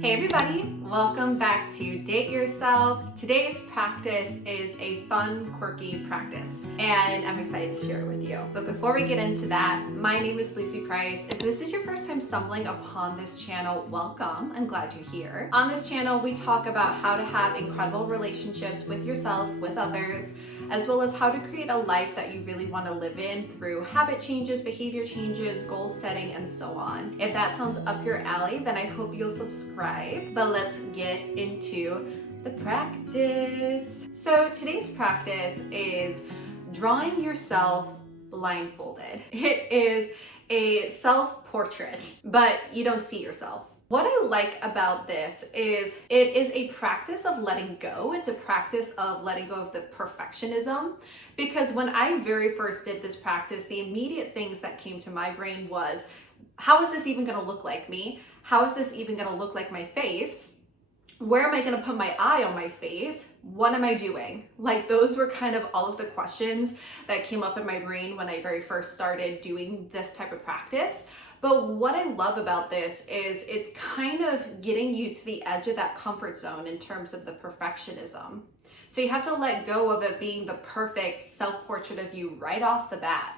Hey everybody, welcome back to Date Yourself. Today's practice is a fun, quirky practice, and I'm excited to share it with you. But before we get into that, my name is Lucy Price. If this is your first time stumbling upon this channel, welcome. I'm glad you're here. On this channel, we talk about how to have incredible relationships with yourself, with others, as well as how to create a life that you really want to live in through habit changes, behavior changes, goal setting, and so on. If that sounds up your alley, then I hope you'll subscribe. But let's get into the practice. So today's practice is drawing yourself blindfolded. It is a self-portrait, but you don't see yourself. What I like about this is it is a practice of letting go. It's a practice of letting go of the perfectionism, because when I very first did this practice, the immediate things that came to my brain was, how is this even gonna look like me? How is this even gonna look like my face? Where am I gonna put my eye on my face? What am I doing? Like, those were kind of all of the questions that came up in my brain when I very first started doing this type of practice. But what I love about this is it's kind of getting you to the edge of that comfort zone in terms of the perfectionism. So you have to let go of it being the perfect self-portrait of you right off the bat.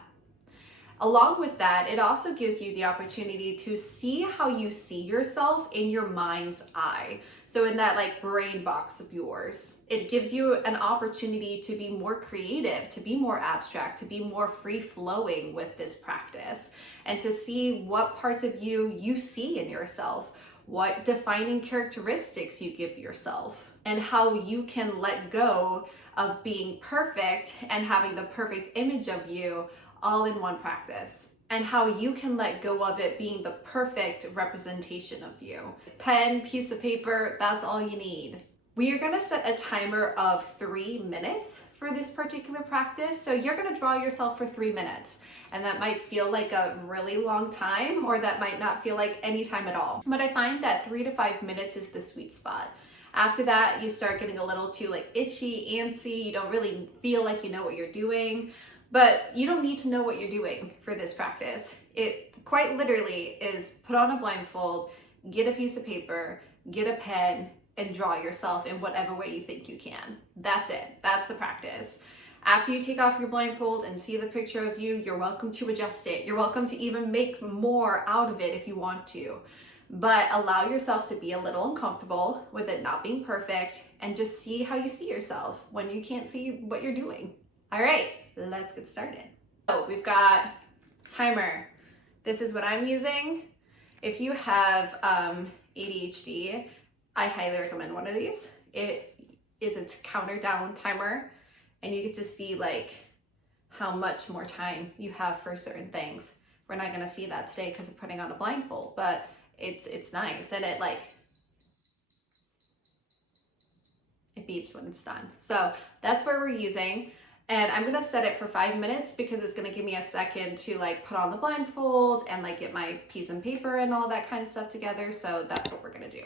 Along with that, it also gives you the opportunity to see how you see yourself in your mind's eye. So in that like brain box of yours, it gives you an opportunity to be more creative, to be more abstract, to be more free flowing with this practice, and to see what parts of you see in yourself, what defining characteristics you give yourself, and how you can let go of being perfect and having the perfect image of you all in one practice, and how you can let go of it being the perfect representation of you. Pen, piece of paper, that's all you need. We are gonna set a timer of 3 minutes for this particular practice. So you're gonna draw yourself for 3 minutes, and that might feel like a really long time, or that might not feel like any time at all. But I find that 3 to 5 minutes is the sweet spot. After that, you start getting a little too like itchy, antsy, you don't really feel like you know what you're doing. But you don't need to know what you're doing for this practice. It quite literally is put on a blindfold, get a piece of paper, get a pen, and draw yourself in whatever way you think you can. That's it. That's the practice. After you take off your blindfold and see the picture of you, you're welcome to adjust it. You're welcome to even make more out of it if you want to. But allow yourself to be a little uncomfortable with it not being perfect, and just see how you see yourself when you can't see what you're doing. All right, let's get started. So we've got timer. This is what I'm using. If you have ADHD, I highly recommend one of these. It is a counter down timer, and you get to see like how much more time you have for certain things. We're not gonna see that today because of putting on a blindfold, but it's nice, and it beeps when it's done. So that's where we're using. And I'm gonna set it for 5 minutes because it's gonna give me a second to like put on the blindfold and like get my piece and paper and all that kind of stuff together. So that's what we're gonna do.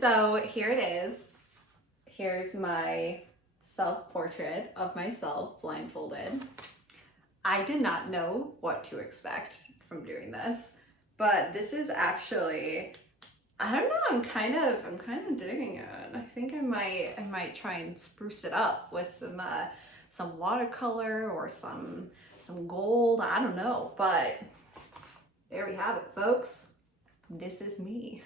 So here it is. Here's my self-portrait of myself blindfolded. I did not know what to expect from doing this, but this is actually, I don't know, I'm kind of digging it. I think I might try and spruce it up with some watercolor or some gold. I don't know, but there we have it, folks. This is me.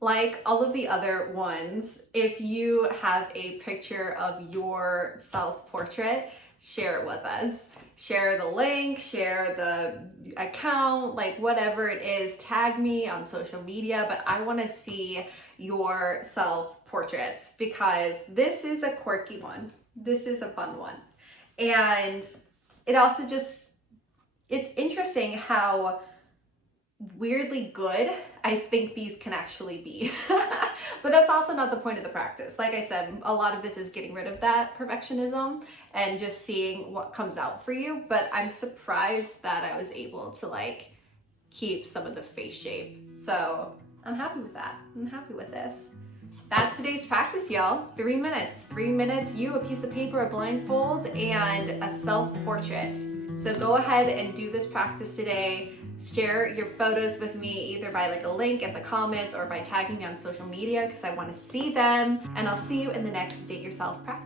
Like all of the other ones, if you have a picture of your self-portrait, share it with us. Share the link, share the account, like whatever it is, tag me on social media, but I want to see your self portraits because this is a quirky one. This is a fun one. And it also it's interesting how weirdly good I think these can actually be. But that's also not the point of the practice. Like I said, a lot of this is getting rid of that perfectionism and just seeing what comes out for you. But I'm surprised that I was able to like keep some of the face shape. So I'm happy with that. I'm happy with this. That's today's practice, y'all. 3 minutes. 3 minutes, you, a piece of paper, a blindfold, and a self-portrait. So go ahead and do this practice today. Share your photos with me either by like a link in the comments or by tagging me on social media because I want to see them. And I'll see you in the next Date Yourself practice.